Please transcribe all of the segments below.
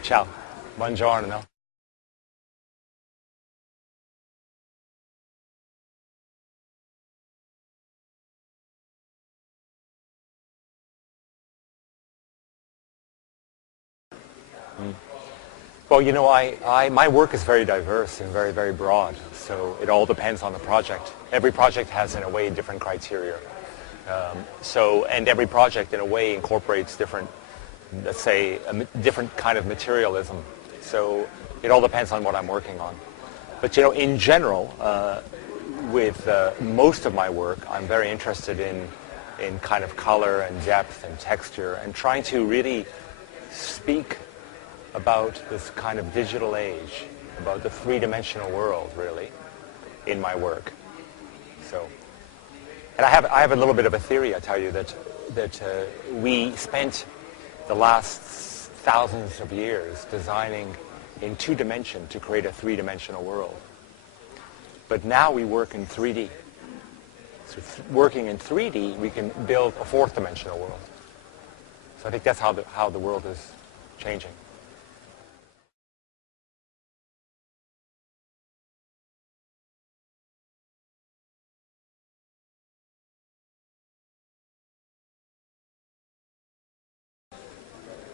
Ciao, buongiorno. Well, you know, my work is very diverse and very, very broad, so it all depends on the project. Every project has, in a way, different criteria. And every project, in a way, incorporates different, let's say, different kind of materialism. So it all depends on what I'm working on. But, you know, in general, with most of my work, I'm very interested in kind of color and depth and texture and trying to really speak about this kind of digital age, about the three-dimensional world, really, in my work. So, and I have a little bit of a theory, I tell you, that we spent the last thousands of years designing in 2-dimension to create a 3-dimensional world. But now we work in 3D. So working in 3D, we can build a 4th-dimensional world. So I think that's how the world is changing.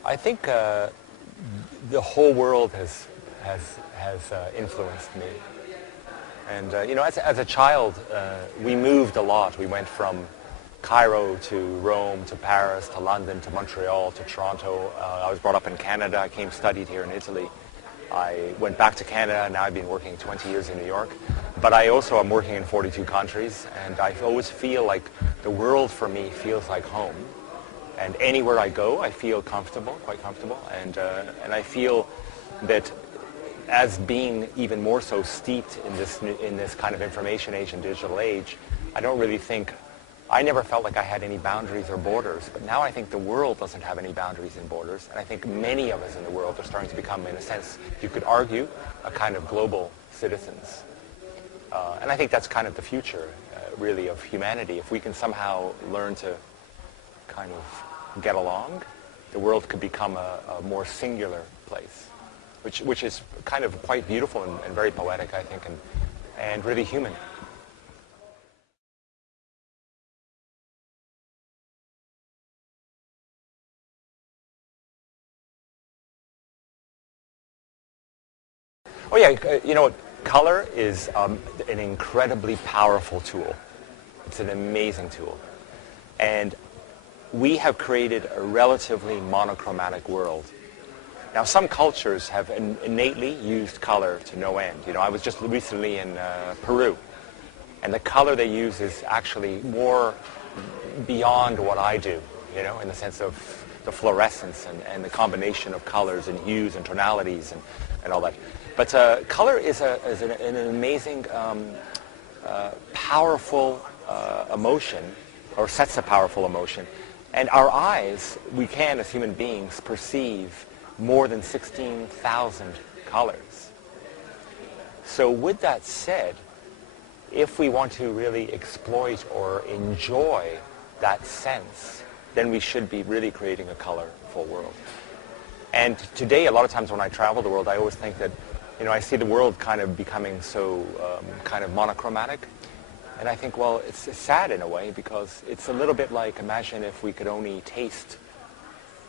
I think the whole world has influenced me. And you know, as a child, we moved a lot. We went from Cairo to Rome to Paris to London to Montreal to Toronto. I was brought up in Canada. I studied here in Italy. I went back to Canada. Now I've been working 20 years in New York. But I also am working in 42 countries, and I always feel like the world for me feels like home. And anywhere I go, I feel comfortable, quite comfortable, and I feel that as being even more so steeped in this kind of information age and digital age, I never felt like I had any boundaries or borders, but now I think the world doesn't have any boundaries and borders, and I think many of us in the world are starting to become, in a sense, you could argue, a kind of global citizens. And I think that's kind of the future, really, of humanity. If we can somehow learn to kind of get along, the world could become a more singular place, which is kind of quite beautiful and very poetic, I think, and really human. Oh yeah, you know, color is an incredibly powerful tool. It's an amazing tool. And we have created a relatively monochromatic world. Now, some cultures have innately used color to no end. You know, I was just recently in Peru, and the color they use is actually more beyond what I do, you know, in the sense of the fluorescence and the combination of colors and hues and tonalities and all that. But color is an amazing, powerful emotion, or sets a powerful emotion. And our eyes, we can, as human beings, perceive more than 16,000 colors. So with that said, if we want to really exploit or enjoy that sense, then we should be really creating a colorful world. And today, a lot of times when I travel the world, I always think that, you know, I see the world kind of becoming so kind of monochromatic. And I think, well, it's sad in a way, because it's a little bit like, imagine if we could only taste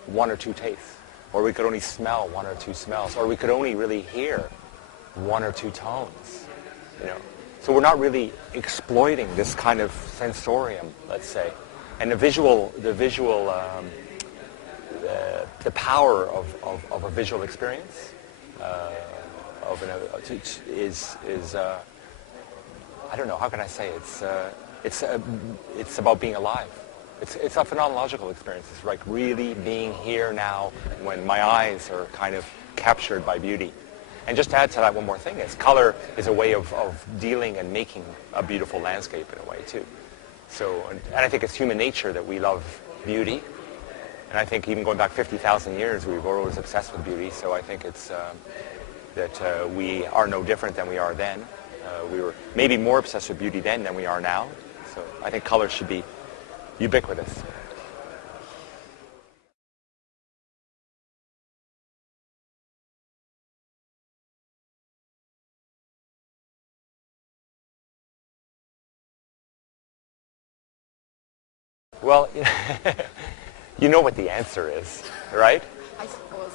1 or 2 tastes, or we could only smell 1 or 2 smells, or we could only really hear 1 or 2 tones, you know. So we're not really exploiting this kind of sensorium, let's say. And the power of a visual experience is I don't know, how can I say it's about being alive. It's a phenomenological experience. It's like really being here now when my eyes are kind of captured by beauty. And just to add to that, one more thing is color is a way of dealing and making a beautiful landscape in a way too. So, and I think it's human nature that we love beauty. And I think even going back 50,000 years, we were always obsessed with beauty. So I think it's that we are no different than we are then. We were maybe more obsessed with beauty then than we are now. So I think color should be ubiquitous. Well, you know what the answer is, right? I suppose.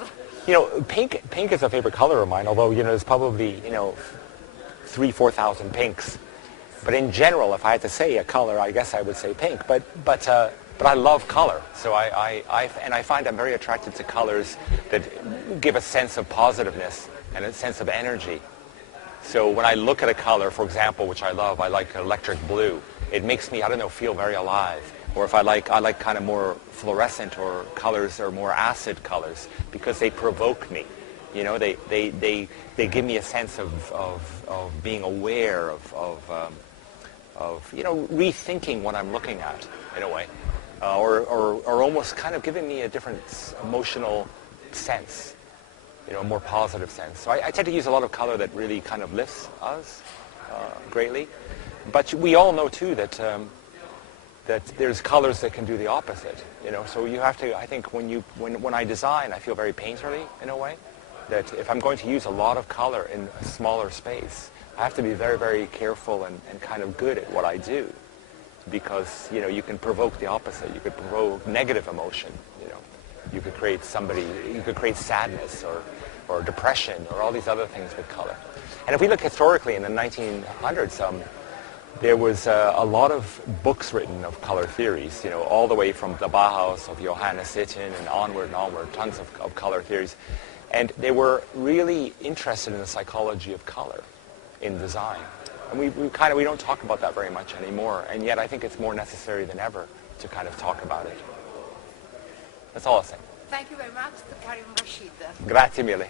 You know, pink is a favorite color of mine, although, you know, there's probably, you know, 3,000-4,000 pinks. But in general, if I had to say a color, I guess I would say pink. But I love color, so I find I'm very attracted to colors that give a sense of positiveness and a sense of energy. So when I look at a color, for example, which I love, I like electric blue. It makes me, I don't know, feel very alive. Or if I like kind of more fluorescent or colors or more acid colors because they provoke me. You know, they give me a sense of being aware of you know, rethinking what I'm looking at in a way, or almost kind of giving me a different emotional sense, you know, a more positive sense. So I tend to use a lot of color that really kind of lifts us greatly. But we all know too that that there's colors that can do the opposite. You know, so you have to. I think when I design, I feel very painterly in a way. That if I'm going to use a lot of color in a smaller space, I have to be very, very careful and kind of good at what I do, because, you know, you can provoke the opposite. You could provoke negative emotion. You know, you could create sadness or depression or all these other things with color. And if we look historically in the 1900s, there was a lot of books written of color theories. You know, all the way from the Bauhaus of Johannes Itten and onward, tons of color theories. And they were really interested in the psychology of color in design. And we don't talk about that very much anymore. And yet I think it's more necessary than ever to kind of talk about it. That's all I'll say. Thank you very much, Karim Rashid. Grazie mille.